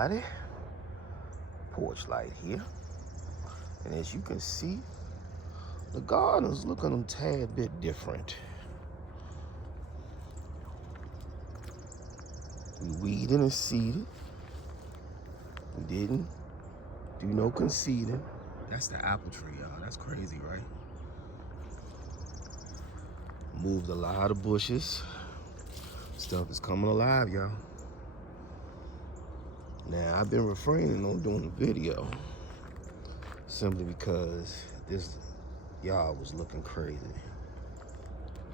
everybody. Porch light here. And as you can see, the garden's looking a tad bit different. We weeded and seeded. We didn't do no conceding. That's the apple tree, y'all. That's crazy, right? Moved a lot of bushes. Stuff is coming alive, y'all. Now, I've been refraining on doing a video simply because this yard was looking crazy.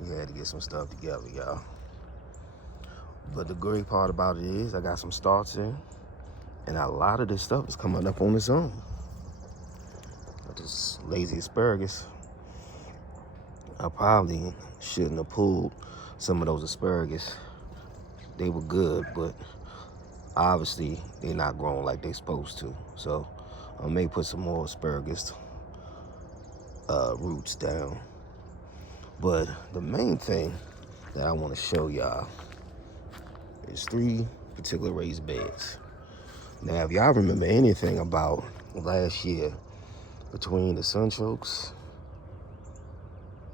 We had to get some stuff together, y'all. But the great part about it is I got some starts in, and a lot of this stuff is coming up on its own. This lazy asparagus, I probably shouldn't have pulled some of those asparagus. They were good, but obviously they're not growing like they're supposed to. So I may put some more asparagus roots down. But the main thing that I want to show y'all is 3 particular raised beds. Now, if y'all remember anything about last year between the sunchokes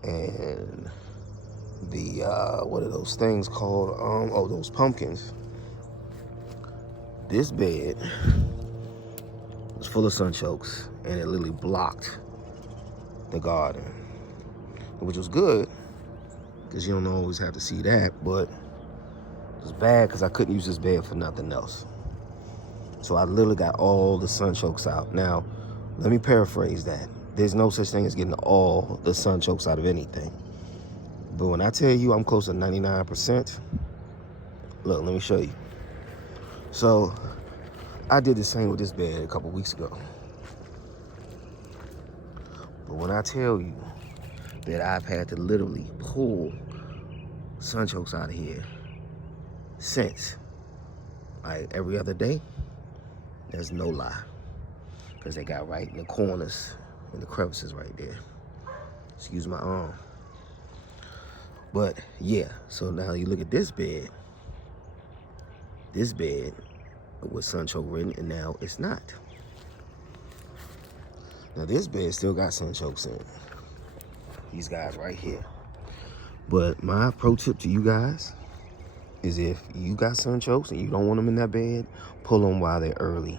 and the, what are those things called? Oh, those pumpkins. This bed was full of sunchokes, and it literally blocked the garden, which was good because you don't always have to see that, but it was bad because I couldn't use this bed for nothing else. So I literally got all the sunchokes out. Now, let me paraphrase that. There's no such thing as getting all the sunchokes out of anything. But when I tell you I'm close to 99%, look, let me show you. So I did the same with this bed a couple weeks ago. But when I tell you that I've had to literally pull sunchokes out of here since, like every other day, there's no lie. Because they got right in the corners and the crevices right there. Excuse my arm. But yeah, so now you look at this bed. This bed was sunchoke ridden, and now it's not. Now this bed still got sunchokes in it. These guys right here. But my pro tip to you guys is if you got sunchokes and you don't want them in that bed, pull them while they're early.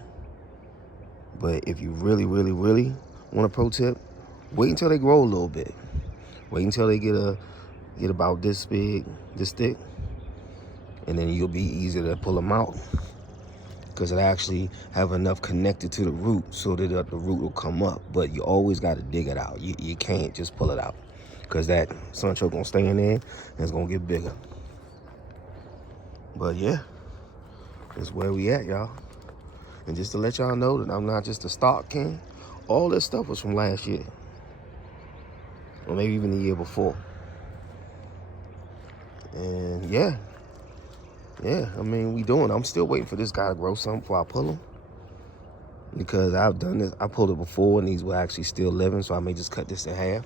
But if you really, really, really want a pro tip, wait until they grow a little bit. Wait until they get about this big, this thick, and then you'll be easier to pull them out because it actually have enough connected to the root so that the root will come up. But you always got to dig it out. You can't just pull it out because that sunchoke gonna stay in there and it's gonna get bigger. But yeah, that's where we at, y'all. And just to let y'all know that I'm not just a stock king, all this stuff was from last year. Or maybe even the year before. And yeah, I mean, we doing. I'm still waiting for this guy to grow something before I pull him. Because I've done this, I pulled it before and these were actually still living, so I may just cut this in half.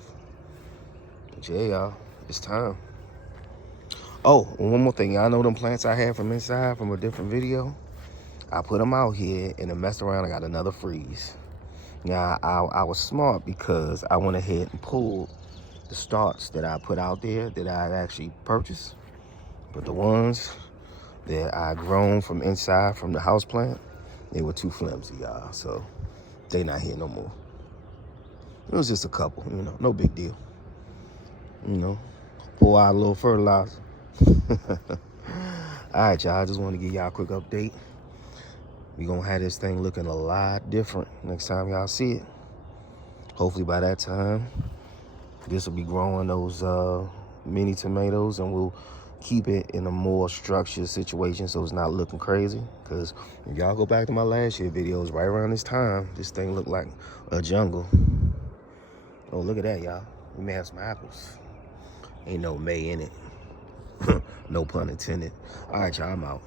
But yeah, y'all, it's time. Oh, and one more thing. Y'all know them plants I had from inside from a different video? I put them out here and then messed around. I got another freeze. Now, I was smart because I went ahead and pulled the starts that I put out there that I actually purchased. But the ones that I grown from inside from the house plant, they were too flimsy, y'all. So they not here no more. It was just a couple, you know, no big deal. You know, pour out a little fertilizer. All right, y'all, I just want to give y'all a quick update. We gonna have this thing looking a lot different next time y'all see it. Hopefully by that time, this will be growing those mini tomatoes, and we'll keep it in a more structured situation so it's not looking crazy. Because if y'all go back to my last year videos, right around this time, this thing looked like a jungle. Oh, look at that, y'all. We may have some apples. Ain't no May in it. No pun intended. All right, y'all, I'm out.